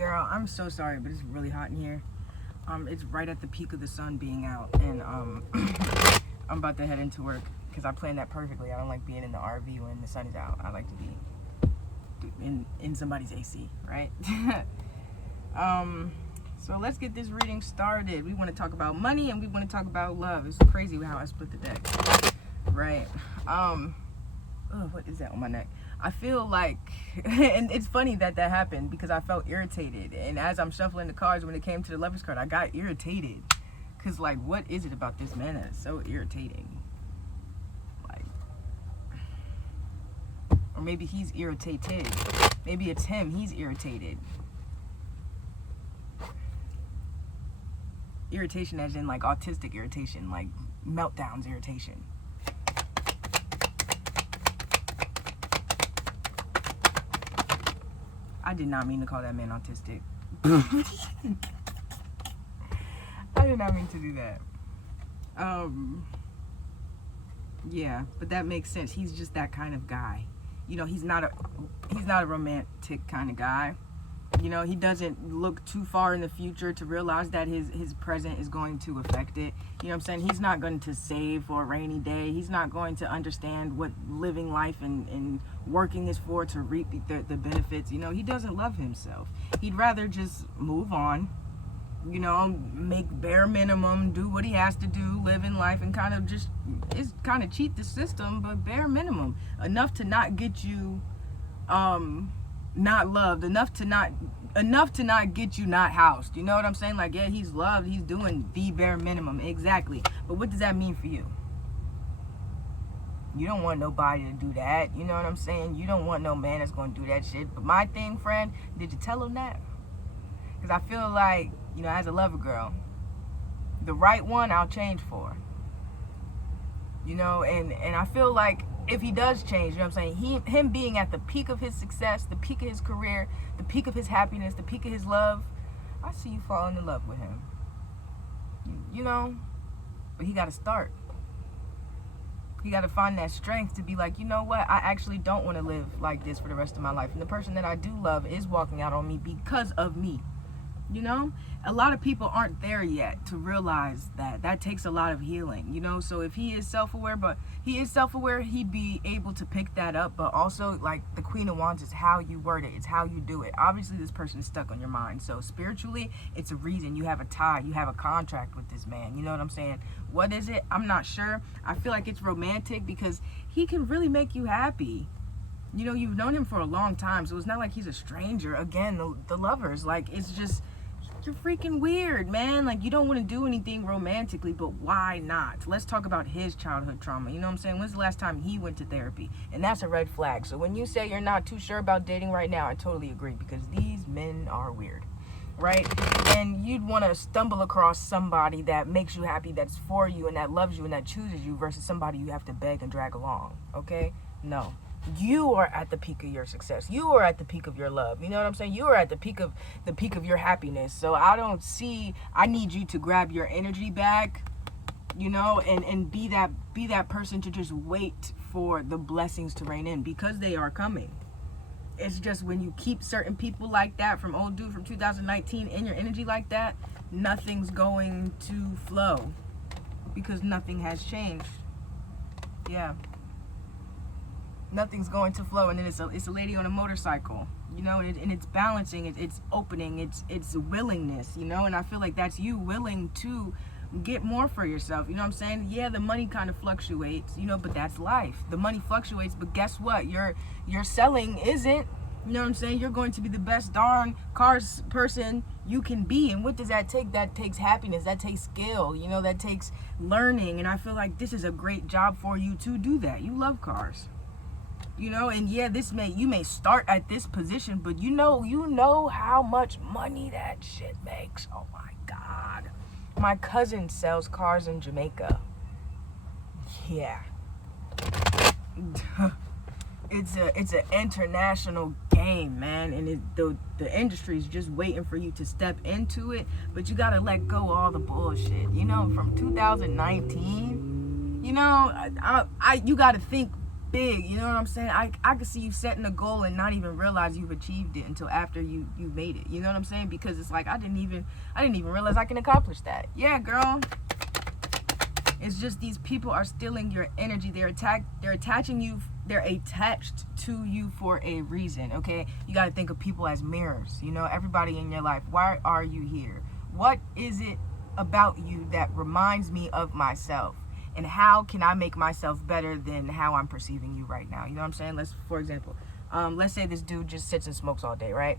Girl, I'm so sorry, but it's really hot in here. It's right at the peak of the sun being out, and I'm about to head into work because I planned that perfectly. I don't like being in the RV when the sun is out. I like to be in somebody's AC, right? So let's get this reading started. We want to talk about money and we want to talk about love. It's crazy how I split the deck, right? Oh, what is that on my neck? I feel like, and it's funny that happened because I felt irritated. And as I'm shuffling the cards, when it came to the Lover's card, I got irritated. Because, like, what is it about this man that is so irritating? Like, or maybe he's irritated. Maybe it's him, he's irritated. Irritation as in, like, autistic irritation, like, meltdowns irritation. I did not mean to call that man autistic. I did not mean to do that. Yeah, but that makes sense. He's just that kind of guy. You know, he's not a romantic kind of guy. You know, he doesn't look too far in the future to realize that his present is going to affect it. You know what I'm saying? He's not going to save for a rainy day. He's not going to understand what living life and working is for to reap the benefits. You know, he doesn't love himself. He'd rather just move on, you know, make bare minimum, do what he has to do, live in life, and kind of cheat the system, but bare minimum. Enough to not get you not loved, enough to not get you not housed. You know what I'm saying? Like, yeah, he's loved, he's doing the bare minimum, exactly. But what does that mean for you? You don't want nobody to do that. You know what I'm saying? You don't want no man that's going to do that shit. But my thing, friend, did you tell him that? Because I feel like, you know, as a lover girl, the right one I'll change for. You know, and I feel like if he does change, you know what I'm saying, him being at the peak of his success, the peak of his career, the peak of his happiness, the peak of his love, I see you falling in love with him. You know, but he got to start. He got to find that strength to be like, you know what, I actually don't want to live like this for the rest of my life. And the person that I do love is walking out on me because of me. You know, a lot of people aren't there yet to realize that takes a lot of healing, you know. So if he is self-aware, he'd be able to pick that up. But also, like the Queen of Wands is how you word it, it's how you do it. Obviously this person is stuck on your mind, so spiritually it's a reason. You have a tie, you have a contract with this man, you know what I'm saying? What is it? I'm not sure. I feel like it's romantic because he can really make you happy. You know, you've known him for a long time, so it's not like he's a stranger. Again, the lovers, like, it's just, you're freaking weird, man. Like, you don't want to do anything romantically, but why not? Let's talk about his childhood trauma. You know what I'm saying? When's the last time he went to therapy? And that's a red flag. So when you say you're not too sure about dating right now, I totally agree, because these men are weird, right? And you'd want to stumble across somebody that makes you happy, that's for you, and that loves you, and that chooses you, versus somebody you have to beg and drag along, okay? No. You are at the peak of your success. You are at the peak of your love. You know what I'm saying? You are at the peak of your happiness. So I need you to grab your energy back, you know, and be that person to just wait for the blessings to rain in, because they are coming. It's just when you keep certain people like that, from old dude from 2019, in your energy like that, nothing's going to flow, because nothing has changed. Yeah. Nothing's going to flow. And then it's a lady on a motorcycle, you know, and it's balancing, it's opening, it's willingness, you know. And I feel like that's you willing to get more for yourself, you know what I'm saying? Yeah, the money kind of fluctuates, you know, but that's life. The money fluctuates, but guess what? Your selling isn't, you know what I'm saying? You're going to be the best darn cars person you can be. And what does that take? That takes happiness, that takes skill, you know, that takes learning. And I feel like this is a great job for you to do that. You love cars. You know, and yeah, you may start at this position, but you know how much money that shit makes. Oh my God. My cousin sells cars in Jamaica. Yeah. It's an international game, man, and the industry is just waiting for you to step into it, but you got to let go all the bullshit. You know, from 2019, you know, you got to think big, you know what I'm saying? I could see you setting a goal and not even realize you've achieved it until after you made it. You know what I'm saying? Because it's like I didn't even realize I can accomplish that. Yeah, girl. It's just these people are stealing your energy. They're attaching you. They're attached to you for a reason, okay? You got to think of people as mirrors. You know, everybody in your life. Why are you here? What is it about you that reminds me of myself? And how can I make myself better than how I'm perceiving you right now? You know what I'm saying? For example, let's say this dude just sits and smokes all day, right?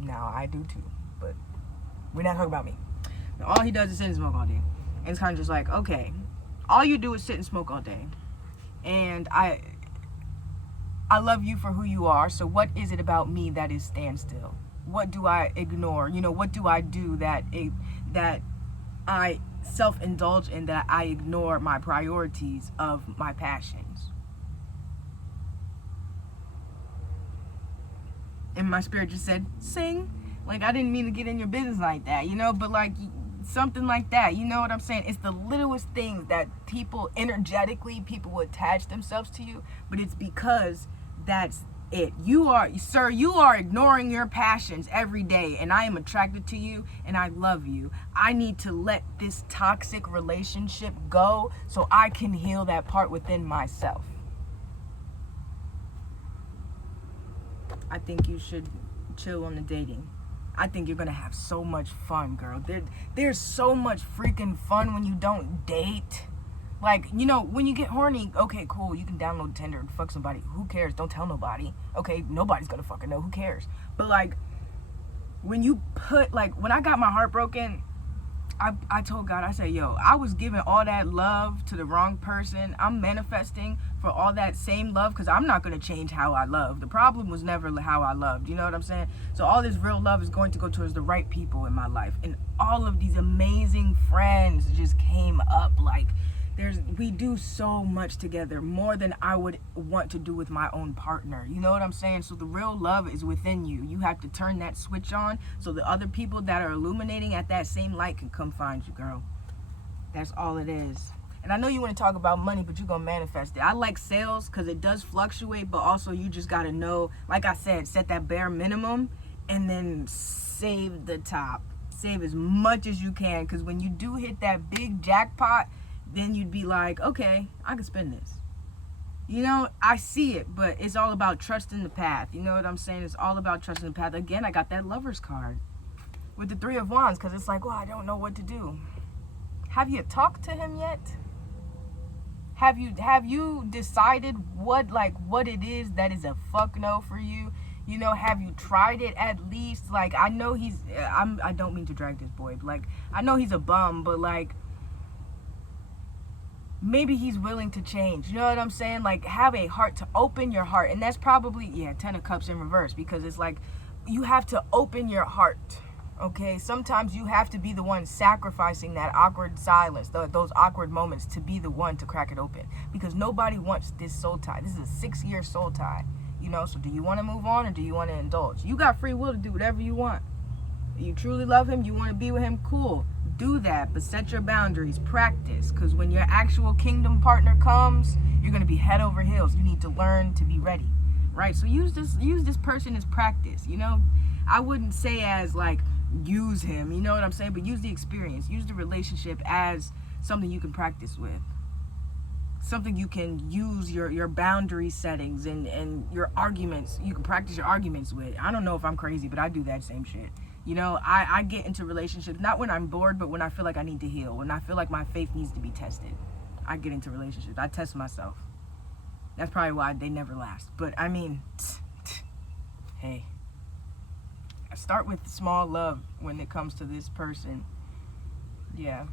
Now, I do too, but we're not talking about me. Now, all he does is sit and smoke all day. And it's kind of just like, okay, all you do is sit and smoke all day. And I love you for who you are, so what is it about me that is standstill? What do I ignore? You know, what do I do that I self-indulge in, that I ignore my priorities of my passions? And my spirit just said, sing. Like, I didn't mean to get in your business like that, you know, but like something like that, you know what I'm saying? It's the littlest things that people will attach themselves to you, but it's because that's it. You are ignoring your passions every day, and I am attracted to you and I love you. I need to let this toxic relationship go so I can heal that part within myself. I think you should chill on the dating. I think you're gonna have so much fun, girl. There's so much freaking fun when you don't date. Like, you know, when you get horny, okay, cool, you can download Tinder and fuck somebody. Who cares? Don't tell nobody. Okay, nobody's gonna fucking know. Who cares? But like, when I got my heart broken, I told God, I said, yo, I was giving all that love to the wrong person. I'm manifesting for all that same love because I'm not going to change how I love. The problem was never how I loved. You know what I'm saying? So all this real love is going to go towards the right people in my life. And all of these amazing friends just came up. Like, we do so much together, more than I would want to do with my own partner. You know what I'm saying? So the real love is within you. You have to turn that switch on so the other people that are illuminating at that same light can come find you, girl. That's all it is. And I know you want to talk about money, but you're going to manifest it. I like sales because it does fluctuate, but also you just got to know, like I said, set that bare minimum and then save the top. Save as much as you can, because when you do hit that big jackpot, then you'd be like, okay, I can spend this. You know, I see it, but it's all about trusting the path. You know what I'm saying? It's all about trusting the path. Again, I got that Lover's card with the Three of Wands, because it's like, well, I don't know what to do. Have you talked to him yet? Have you decided what it is that is a fuck no for you? You know, have you tried it at least? Like, I know I don't mean to drag this boy, but like, I know he's a bum, but like, maybe he's willing to change. You know what I'm saying? Like, have a heart, to open your heart. And that's probably, 10 of Cups in reverse, because it's like, you have to open your heart. Okay, sometimes you have to be the one sacrificing that awkward silence, those awkward moments, to be the one to crack it open. Because nobody wants this soul tie. This is a 6-year soul tie. You know, so do you want to move on or do you want to indulge? You got free will to do whatever you want. You truly love him, you want to be with him, cool. Do that, but set your boundaries, practice. Because when your actual kingdom partner comes, you're going to be head over heels. You need to learn to be ready, right? So use this person as practice. You know, I wouldn't say as like, use him, you know what I'm saying, but use the experience, use the relationship as something you can practice with, something you can use your boundary settings and your arguments, you can practice your arguments with. I don't know if I'm crazy, but I do that same shit. You know, I get into relationships not when I'm bored, but when I feel like I need to heal, when I feel like my faith needs to be tested. I get into relationships. I test myself. That's probably why they never last. But I mean, hey, start with small love when it comes to this person. Yeah,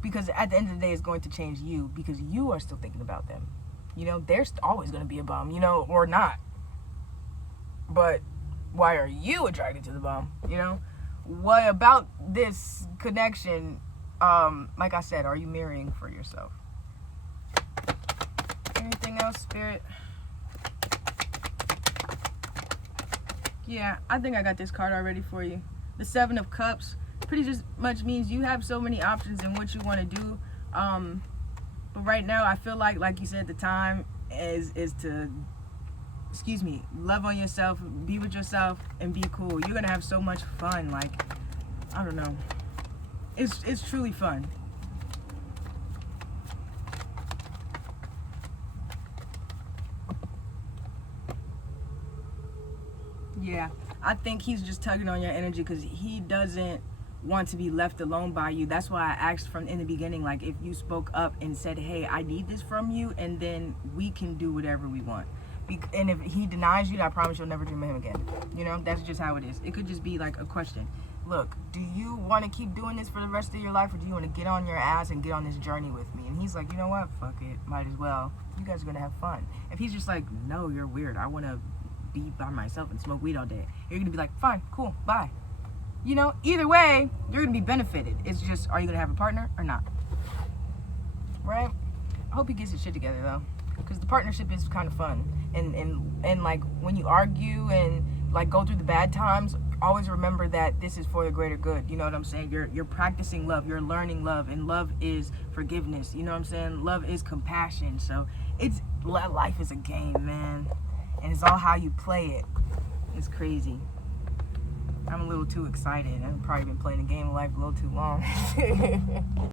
because at the end of the day, it's going to change you, because you are still thinking about them. You know, there's always going to be a bum, you know, or not. But why are you attracted to the bum? You know, what about this connection? Like I said, are you mirroring for yourself? Anything else, Spirit? Yeah, I think I got this card already for you. The Seven of Cups pretty just much means you have so many options in what you want to do. But right now, I feel like you said, the time is to, excuse me, love on yourself, be with yourself, and be cool. You're gonna have so much fun. Like, I don't know, it's truly fun. Yeah, I think he's just tugging on your energy because he doesn't want to be left alone by you. That's why I asked from in the beginning, like, if you spoke up and said, hey, I need this from you, and then we can do whatever we want. And if he denies you, I promise you'll never dream of him again. You know, that's just how it is. It could just be like a question. Look, do you want to keep doing this for the rest of your life, or do you want to get on your ass and get on this journey with me? And he's like, you know what? Fuck it. Might as well. You guys are going to have fun. If he's just like, no, you're weird. I want to be by myself and smoke weed all day. You're going to be like, fine, cool, bye. You know, either way, you're going to be benefited. It's just, are you going to have a partner or not? Right? I hope he gets his shit together, though. Because the partnership is kind of fun. And like, when you argue and, like, go through the bad times, always remember that this is for the greater good. You know what I'm saying? You're practicing love. You're learning love. And love is forgiveness. You know what I'm saying? Love is compassion. So, life is a game, man. And it's all how you play it. It's crazy. I'm a little too excited. I've probably been playing the game of life a little too long.